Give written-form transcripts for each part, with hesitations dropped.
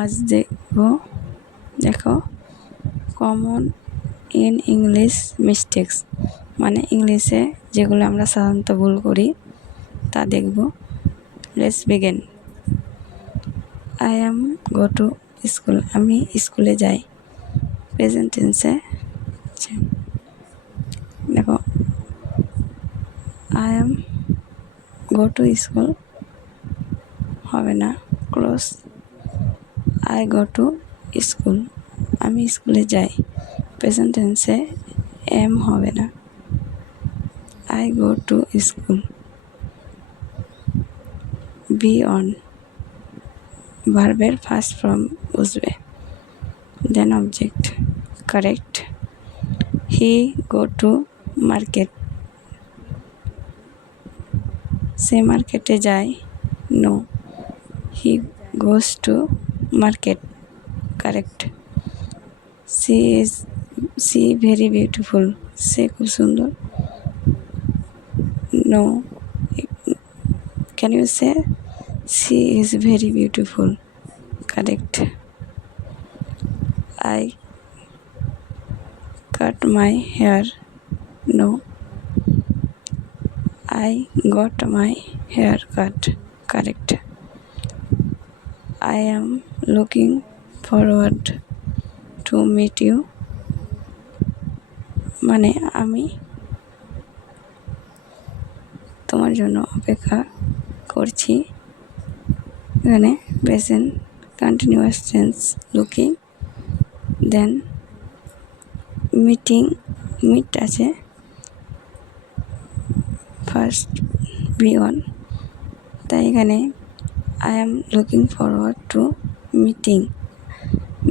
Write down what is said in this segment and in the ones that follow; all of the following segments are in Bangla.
আজ দেখো কমন ইন ইংলিশ মিস্টেক্স, মানে ইংলিশে যেগুলো আমরা সাধারণত ভুল করি তা দেখব। Let's begin. I am go to school, আমি স্কুলে যাই। প্রেজেন্ট টেন্সে দেখো I am go to school হবে না, close. I go to school, আমি স্কুলে যাই। প্রেজেন্ট টেন্সে এম হবে না। I go to school. Be on, ভার্বের ফার্স্ট ফর্ম বুঝবে, then object. Correct. He go to market, সে মার্কেটে যায়। No, he goes to market. Correct. She very beautiful, সে খুব সুন্দর। No, can you say she is very beautiful. Correct. I cut my hair. No, I got my hair cut. Correct. I am looking forward to meet you, মানে আমি তোমার জন্য অপেক্ষা করছি। এখানে present continuous tense looking, then meeting, meet আছে ফার্স্ট বি অন, তাই এখানে I am looking forward to meeting,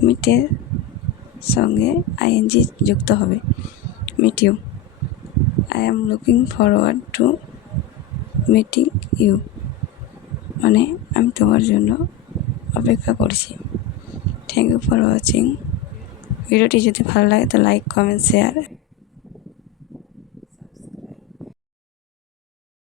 মিটের সঙ্গে আইএনজি যুক্ত হবে, meet you. I am looking forward to meeting you, মানে আমি তোমার জন্য অপেক্ষা করছি। Thank you for watching. ভিডিওটি যদি ভালো লাগে তো লাইক, কমেন্ট, শেয়ার।